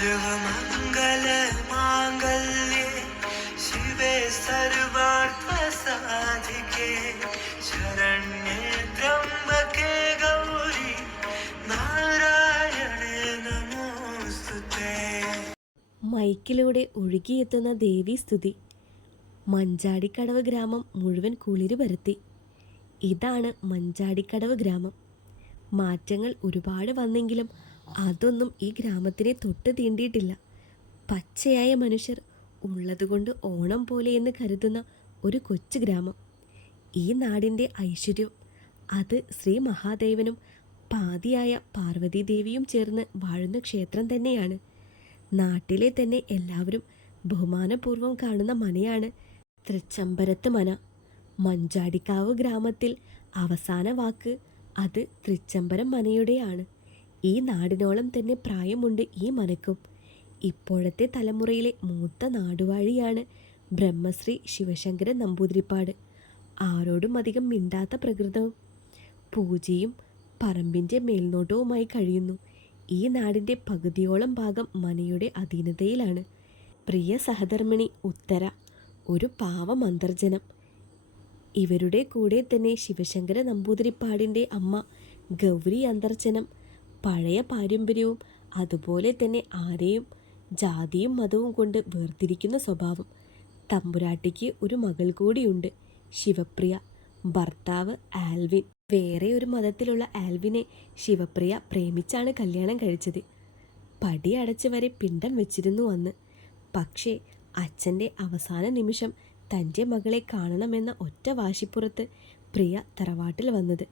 ഗൗരി നാരായണേ നമോസ്തുതേ മൈക്കിലൂടെ ഒഴുകിയെത്തുന്ന ദേവി സ്തുതി. മഞ്ചാടിക്കടവ് ഗ്രാമം മുഴുവൻ കുളിര് പരത്തി. ഇതാണ് മഞ്ചാടിക്കടവ് ഗ്രാമം. മാറ്റങ്ങൾ ഒരുപാട് വന്നെങ്കിലും അതൊന്നും ഈ ഗ്രാമത്തിനെ തൊട്ട് തീണ്ടിയിട്ടില്ല. പച്ചയായ മനുഷ്യർ ഉള്ളതുകൊണ്ട് ഓണം പോലെ എന്ന് കരുതുന്ന ഒരു കൊച്ചു ഗ്രാമം. ഈ നാടിന്റെ ഐശ്വര്യം അത് ശ്രീ മഹാദേവനും പാതിയായ പാർവതീദേവിയും ചേർന്ന് വാഴുന്ന ക്ഷേത്രം തന്നെയാണ്. നാട്ടിലെ തന്നെ എല്ലാവരും ബഹുമാനപൂർവം കാണുന്ന മനയാണ് തൃച്ചംബരത്ത് മന. മഞ്ചാടിക്കാവ് ഗ്രാമത്തിൽ അവസാന വാക്ക് അത് തൃച്ചമ്പരം മനയുടെയാണ്. ഈ നാടിനോളം തന്നെ പ്രായമുണ്ട് ഈ മനക്കും ഇപ്പോഴത്തെ തലമുറയിലെ മൂത്ത നാടുവാഴിയാണ് ബ്രഹ്മശ്രീ ശിവശങ്കരൻ നമ്പൂതിരിപ്പാട്. ആരോടും അധികം മിണ്ടാത്ത പ്രകൃതവും. പൂജയും പറമ്പിന്റെ മേൽനോട്ടവുമായി കഴിയുന്നു. ഈ നാടിന്റെ പകുതിയോളം ഭാഗം മനയുടെ അധീനതയിലാണ്. പ്രിയ സഹധർമ്മിണി ഉത്തര ഒരു പാവം അന്തർജനം ഇവരുടെ കൂടെ തന്നെ ശിവശങ്കര നമ്പൂതിരിപ്പാടിന്റെ അമ്മ ഗൗരി അന്തർജനം. പഴയ പാരമ്പര്യവും അതുപോലെ തന്നെ ആരെയും ജാതിയും മതവും കൊണ്ട് വേർതിരിക്കുന്ന സ്വഭാവം തമ്പുരാട്ടിക്ക് ഒരു മകൾ കൂടിയുണ്ട്. ശിവപ്രിയ. ഭർത്താവ് ആൽവിൻ. വേറെ ഒരു മതത്തിലുള്ള ആൽവിനെ ശിവപ്രിയ പ്രേമിച്ചാണ് കല്യാണം കഴിച്ചത്. പടി അടച്ച് വരെ പിണ്ടം വെച്ചിരുന്നു അന്ന്. പക്ഷേ അച്ഛന്റെ അവസാന നിമിഷം തന്റെ മകളെ കാണണമെന്ന ഒറ്റ വാശിപ്പുറത്ത് പ്രിയ തറവാട്ടിൽ വന്നത്.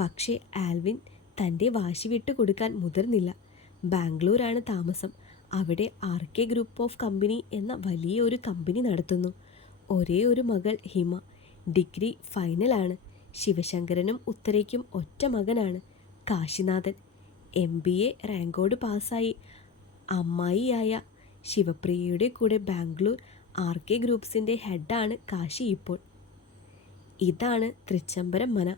പക്ഷേ ആൽവിൻ തന്റെ വാശി വിട്ടു കൊടുക്കാൻ മുതിർന്നില്ല. ബാംഗ്ലൂരാണ് താമസം. അവിടെ R K group of company എന്ന വലിയൊരു കമ്പനി നടത്തുന്നു. ഒരേ ഒരു മകൾ ഹിമ. ഡിഗ്രി ഫൈനലാണ്. ശിവശങ്കരനും ഉത്തരയ്ക്കും ഒറ്റ മകനാണ്. കാശിനാഥൻ. എം ബി എ റാങ്കോട് പാസ്സായി. അമ്മായിയായ ശിവപ്രിയയുടെ കൂടെ ബാംഗ്ലൂർ ആർ കെ ഗ്രൂപ്പ്സിന്റെ ഹെഡാണ് കാശി ഇപ്പോൾ. ഇതാണ് തൃച്ചംബരം മന.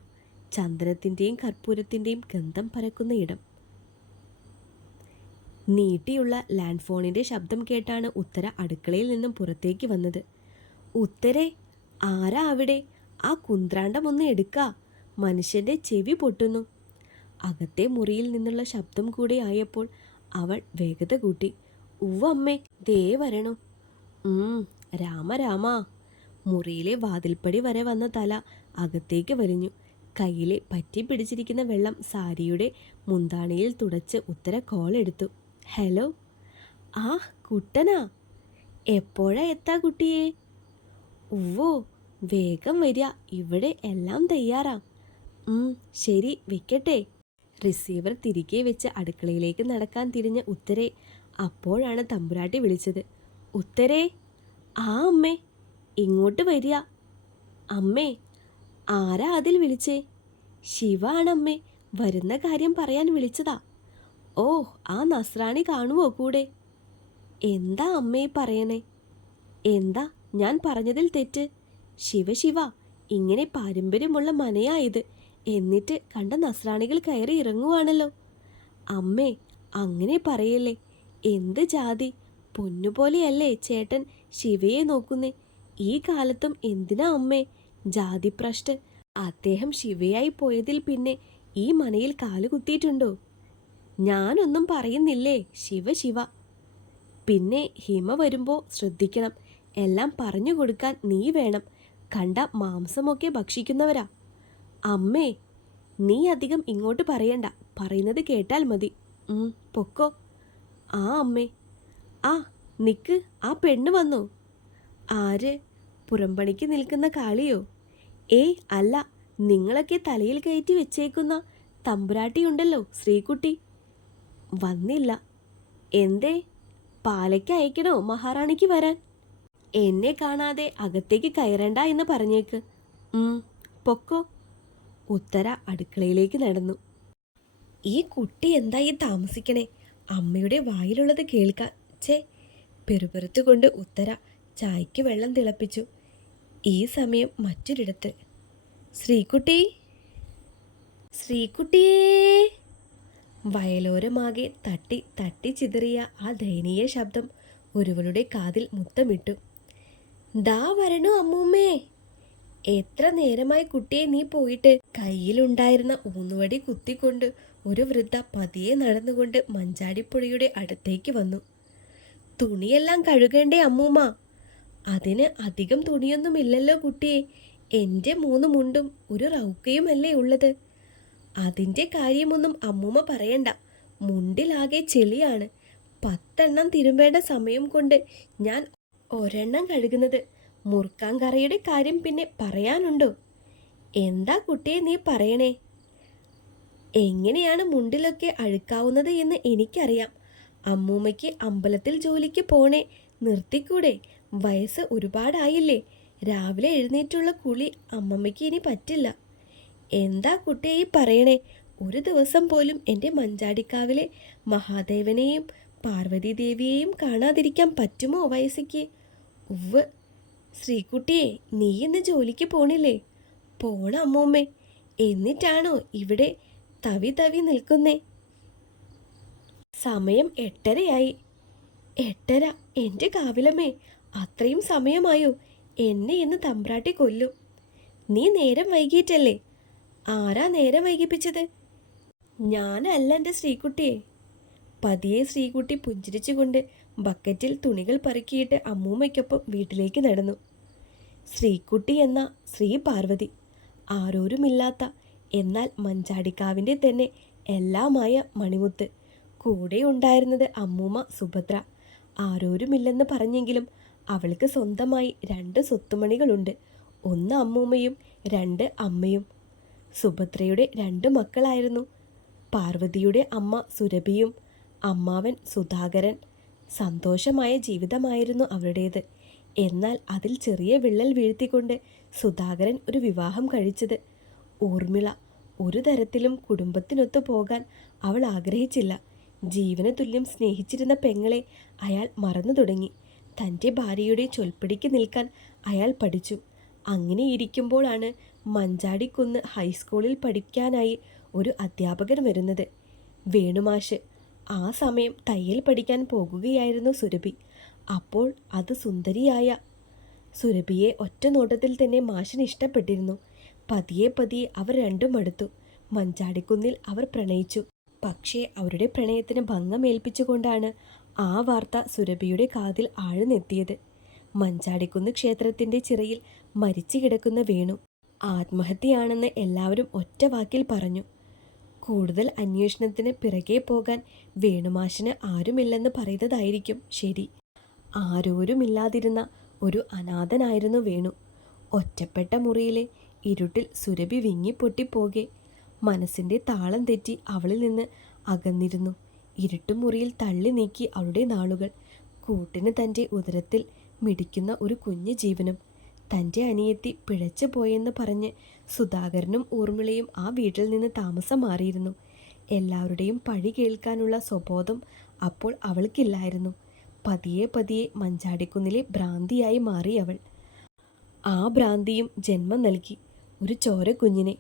ചന്ദനത്തിന്റെയും കർപ്പൂരത്തിന്റെയും ഗന്ധം പരക്കുന്ന ഇടം. നീട്ടിയുള്ള ലാൻഡ് ഫോണിന്റെ ശബ്ദം കേട്ടാണ് ഉത്തര അടുക്കളയിൽ നിന്നും പുറത്തേക്ക് വന്നത്. ഉത്തരെ ആരാ അവിടെ? ആ കുന്ത്രാണ്ടം ഒന്ന് എടുക്ക. മനുഷ്യന്റെ ചെവി പൊട്ടുന്നു. അകത്തെ മുറിയിൽ നിന്നുള്ള ശബ്ദം കൂടെ ആയപ്പോൾ അവൾ വേഗത കൂട്ടി ഉവ്വമ്മേ ദേ വരണോ. രാമ രാമ. മുറിയിലെ വാതിൽപ്പടി വരെ വന്ന തല അകത്തേക്ക് വലിഞ്ഞു. കയ്യിലെ പറ്റി പിടിച്ചിരിക്കുന്ന വെള്ളം സാരിയുടെ മുന്താണിയിൽ തുടച്ച് ഉത്തര കോൾ എടുത്തു. ഹലോ ആ കുട്ടനാ? എപ്പോഴാ എത്താ കുട്ടിയെ? ഉവ്വോ വേഗം വരിക. ഇവിടെ എല്ലാം തയ്യാറാ. ശരി വെക്കട്ടെ. റിസീവർ തിരികെ വെച്ച് അടുക്കളയിലേക്ക് നടക്കാൻ തിരിഞ്ഞ ഉത്തരെ അപ്പോഴാണ് തമ്പുരാട്ടി വിളിച്ചത്. ഉത്തരേ ആ അമ്മേ ഇങ്ങോട്ട് വരിക. അമ്മേ ആരാ അതിൽ വിളിച്ചേ? ശിവ ആണമ്മേ വരുന്ന കാര്യം പറയാൻ വിളിച്ചതാ. ഓ ആ നസ്രാണി കാണുവോ കൂടെ? എന്താ അമ്മേ പറയണേ? എന്താ ഞാൻ പറഞ്ഞതിൽ തെറ്റ്? ശിവ ശിവ ഇങ്ങനെ പാരമ്പര്യമുള്ള മനയായത് എന്നിട്ട് കണ്ട നസ്രാണികൾ കയറി ഇറങ്ങുവാണല്ലോ. അമ്മേ അങ്ങനെ പറയല്ലേ എന്ത് ജാതി? പൊന്നുപോലെയല്ലേ ചേട്ടൻ ശിവയെ നോക്കുന്നേ. ഈ കാലത്തും എന്തിനാ അമ്മേ? ജാതിപ്രഷ്ട് അദ്ദേഹം ശിവയായി പോയതിൽ പിന്നെ ഈ മനയിൽ കാലുകുത്തിയിട്ടുണ്ടോ ഞാനൊന്നും പറയുന്നില്ലേ ശിവ ശിവ. പിന്നെ ഹിമ വരുമ്പോൾ ശ്രദ്ധിക്കണം എല്ലാം പറഞ്ഞു കൊടുക്കാൻ നീ വേണം കണ്ട മാംസമൊക്കെ ഭക്ഷിക്കുന്നവരാ. അമ്മേ നീ അധികം ഇങ്ങോട്ട് പറയണ്ട പറയുന്നത് കേട്ടാൽ മതി. പൊക്കോ. ആ അമ്മേ. ആ നിക്ക് ആ പെണ്ണ് വന്നു. ആര്? പുറംപണിക്ക് നിൽക്കുന്ന കാളിയോ? ഏയ് അല്ല. നിങ്ങളൊക്കെ തലയിൽ കയറ്റി വെച്ചേക്കുന്ന തമ്പുരാട്ടിയുണ്ടല്ലോ ശ്രീകുട്ടി. വന്നില്ല. എന്തേ? പാലയ്ക്ക് അയക്കണോ മഹാറാണിക്ക് വരാൻ? എന്നെ കാണാതെ അകത്തേക്ക് കയറണ്ട എന്ന് പറഞ്ഞേക്ക്. പൊക്കോ. ഉത്തര അടുക്കളയിലേക്ക് നടന്നു. ഈ കുട്ടി എന്തായി താമസിക്കണേ? അമ്മയുടെ വായിലുള്ളത് കേൾക്കാൻ. ചേ പെറുപെറുത്തുകൊണ്ട് ഉത്തര ചായക്ക് വെള്ളം തിളപ്പിച്ചു. ഈ സമയം മറ്റൊരിടത്ത്. ശ്രീകുട്ടി. ശ്രീകുട്ടിയേ വയലോരമാകെ തട്ടി തട്ടി ചിതറിയ ആ ദയനീയ ശബ്ദം ഒരുവളുടെ കാതിൽ മുത്തമിട്ടു. ദാ വരണു അമ്മൂമ്മേ. എത്ര നേരമായി കുട്ടിയെ നീ പോയിട്ട് കയ്യിലുണ്ടായിരുന്ന ഊന്നുവടി കുത്തിക്കൊണ്ട് ഒരു വൃദ്ധ പതിയെ നടന്നുകൊണ്ട് മഞ്ചാടിപ്പുഴയുടെ അടുത്തേക്ക് വന്നു. തുണിയെല്ലാം കഴുകണ്ടേ അമ്മൂമ്മ. അതിന് അധികം തുണിയൊന്നുമില്ലല്ലോ കുട്ടിയെ എന്റെ മൂന്ന് മുണ്ടും ഒരു റൗക്കയുമല്ലേ ഉള്ളത്. അതിന്റെ കാര്യമൊന്നും അമ്മൂമ്മ പറയണ്ട. മുണ്ടിലാകെ ചെളിയാണ്. പത്തെണ്ണം തിരുമ്പേണ്ട സമയം കൊണ്ട് ഞാൻ ഒരെണ്ണം കഴുകുന്നത്. മുറുക്കാൻ കറയുടെ കാര്യം പിന്നെ പറയാനുണ്ടോ? എന്താ കുട്ടിയെ നീ പറയണേ? എങ്ങനെയാണ് മുണ്ടിലൊക്കെ അഴുക്കാവുന്നത് എന്ന് എനിക്കറിയാം. അമ്മൂമ്മയ്ക്ക് അമ്പലത്തിൽ ജോലിക്ക് പോണേ നിർത്തിക്കൂടെ? വയസ്സ് ഒരുപാടായില്ലേ. രാവിലെ എഴുന്നേറ്റുള്ള കുളി അമ്മമ്മയ്ക്ക് ഇനി പറ്റില്ല. എന്താ കുട്ടിയെ ഈ പറയണേ? ഒരു ദിവസം പോലും എന്റെ മഞ്ചാടിക്കാവിലെ മഹാദേവനെയും പാർവതി ദേവിയെയും കാണാതിരിക്കാൻ പറ്റുമോ വയസ്സിക്ക് ഉവ് ശ്രീകുട്ടിയെ നീ ഇന്ന് ജോലിക്ക് പോണില്ലേ? പോണ അമ്മൂമ്മേ. എന്നിട്ടാണോ ഇവിടെ തവി തവി നിൽക്കുന്നേ? സമയം എട്ടരയായി. എട്ടര. എന്റെ കാവിലമ്മേ അത്രയും സമയമായോ? എന്നെ ഇന്ന് തമ്പ്രാട്ടി കൊല്ലും. നീ നേരം വൈകിയിട്ടല്ലേ ആരാ നേരം വൈകിപ്പിച്ചത്? ഞാനല്ല എന്റെ ശ്രീകുട്ടിയെ. പതിയെ ശ്രീകുട്ടി പുഞ്ചിരിച്ചുകൊണ്ട് ബക്കറ്റിൽ തുണികൾ പറക്കിയിട്ട് അമ്മൂമ്മയ്ക്കൊപ്പം വീട്ടിലേക്ക് നടന്നു. ശ്രീകുട്ടി എന്ന ശ്രീ പാർവതി ആരോരുമില്ലാത്ത എന്നാൽ മഞ്ചാടിക്കാവിന്റെ തന്നെ എല്ലാമായ മണിമുത്ത് കൂടെ ഉണ്ടായിരുന്നത് അമ്മൂമ്മ സുഭദ്ര. ആരോരുമില്ലെന്ന് പറഞ്ഞെങ്കിലും അവൾക്ക് സ്വന്തമായി രണ്ട് സ്വത്തുമണികളുണ്ട്. ഒന്ന് അമ്മൂമ്മയും രണ്ട് അമ്മയും. സുഭദ്രയുടെ രണ്ട് മക്കളായിരുന്നു. പാർവതിയുടെ അമ്മ സുരഭിയും അമ്മാവൻ സുധാകരൻ. സന്തോഷമായ ജീവിതമായിരുന്നു അവരുടേത്. എന്നാൽ അതിൽ ചെറിയ വിള്ളൽ വീഴ്ത്തിക്കൊണ്ട് സുധാകരൻ ഒരു വിവാഹം കഴിച്ചത്. ഊർമിള ഒരു തരത്തിലും കുടുംബത്തിനൊത്തു പോകാൻ അവൾ ആഗ്രഹിച്ചില്ല. ജീവന തുല്യം സ്നേഹിച്ചിരുന്ന പെങ്ങളെ അയാൾ മറന്നു തുടങ്ങി. തന്റെ ഭാര്യയുടെ ചൊൽപ്പടിക്ക് നിൽക്കാൻ അയാൾ പഠിച്ചു. അങ്ങനെ ഇരിക്കുമ്പോഴാണ് മഞ്ചാടിക്കുന്ന് ഹൈസ്കൂളിൽ പഠിക്കാനായി ഒരു അധ്യാപകൻ വരുന്നത്. വേണുമാഷ് ആ സമയം തയ്യൽ പഠിക്കാൻ പോകുകയായിരുന്നു സുരഭി. അപ്പോൾ അത് സുന്ദരിയായ സുരഭിയെ ഒറ്റ നോട്ടത്തിൽ തന്നെ മാഷിന് ഇഷ്ടപ്പെട്ടിരുന്നു. പതിയെ പതിയെ അവർ രണ്ടും അടുത്തു. മഞ്ചാടിക്കുന്നിൽ അവർ പ്രണയിച്ചു. പക്ഷേ അവരുടെ പ്രണയത്തിന് ഭംഗമേൽപ്പിച്ചുകൊണ്ടാണ് ആ വാർത്ത സുരഭിയുടെ കാതിൽ ആഴ്ന്നെത്തിയത്. മഞ്ചാടിക്കുന്ന് ക്ഷേത്രത്തിന്റെ ചിറയിൽ മരിച്ചു കിടക്കുന്ന വേണു ആത്മഹത്യയാണെന്ന് എല്ലാവരും ഒറ്റ വാക്കിൽ പറഞ്ഞു. കൂടുതൽ അന്വേഷണത്തിന് പിറകെ പോകാൻ വേണുമാഷിന് ആരുമില്ലെന്ന് പറയുന്നതായിരിക്കും ശരി. ആരോരുമില്ലാതിരുന്ന ഒരു അനാഥനായിരുന്നു വേണു. ഒറ്റപ്പെട്ട മുറിയിലെ ഇരുട്ടിൽ സുരഭി വിങ്ങിപ്പൊട്ടിപ്പോകെ. മനസ്സിന്റെ താളം തെറ്റി അവളിൽ നിന്ന് അകന്നിരുന്നു. ഇരുട്ടുമുറിയിൽ തള്ളി നീക്കി അവളുടെ നാളുകൾ. കൂട്ടിന് തന്റെ ഉദരത്തിൽ മിടിക്കുന്ന ഒരു കുഞ്ഞു ജീവനും തന്റെ അനിയത്തി പിഴച്ചു പോയെന്ന് പറഞ്ഞ് സുധാകരനും ഊർമിളയും ആ വീട്ടിൽ നിന്ന് താമസം മാറിയിരുന്നു. എല്ലാവരുടെയും പഴി കേൾക്കാനുള്ള സ്വബോധം അപ്പോൾ അവൾക്കില്ലായിരുന്നു. പതിയെ പതിയെ മഞ്ചാടിക്കുന്നിലെ ഭ്രാന്തിയായി മാറി അവൾ. ആ ഭ്രാന്തിയും ജന്മം നൽകി ഒരു ചോര കുഞ്ഞിനെ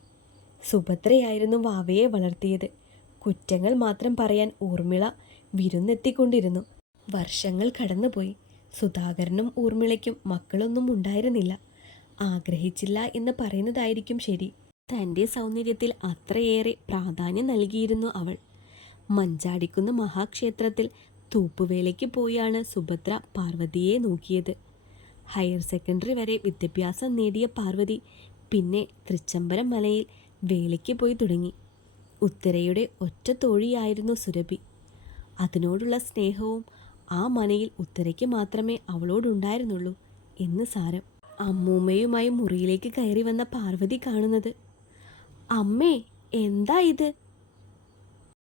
സുഭദ്രയായിരുന്നു വാവയെ വളർത്തിയത്. കുറ്റങ്ങൾ മാത്രം പറയാൻ ഊർമിള വിരുന്നെത്തിക്കൊണ്ടിരുന്നു. വർഷങ്ങൾ കടന്നുപോയി. സുധാകരനും ഊർമിളയ്ക്കും മക്കളൊന്നും ഉണ്ടായിരുന്നില്ല. ആഗ്രഹിച്ചില്ല എന്ന് പറയുന്നതായിരിക്കും ശരി. തന്റെ സൗന്ദര്യത്തിൽ അത്രയേറെ പ്രാധാന്യം നൽകിയിരുന്നു അവൾ. മഞ്ചാടിക്കുന്ന മഹാക്ഷേത്രത്തിൽ തൂപ്പുവേലയ്ക്ക് പോയാണ് സുഭദ്ര പാർവതിയെ നോക്കിയത്. ഹയർ സെക്കൻഡറി വരെ വിദ്യാഭ്യാസം നേടിയ പാർവതി പിന്നെ തൃച്ചംബരം മലയിൽ വേലയ്ക്ക് പോയി തുടങ്ങി. ഉത്തരയുടെ ഒറ്റ തോഴിയായിരുന്നു സുരഭി. അതിനോടുള്ള സ്നേഹവും ആ മനയിൽ ഉത്തരയ്ക്ക് മാത്രമേ അവളോടുണ്ടായിരുന്നുള്ളൂ എന്ന് സാരം. അമ്മൂമ്മയുമായി മുറിയിലേക്ക് കയറി വന്ന പാർവതി കാണുന്നത് അമ്മേ എന്താ ഇത്?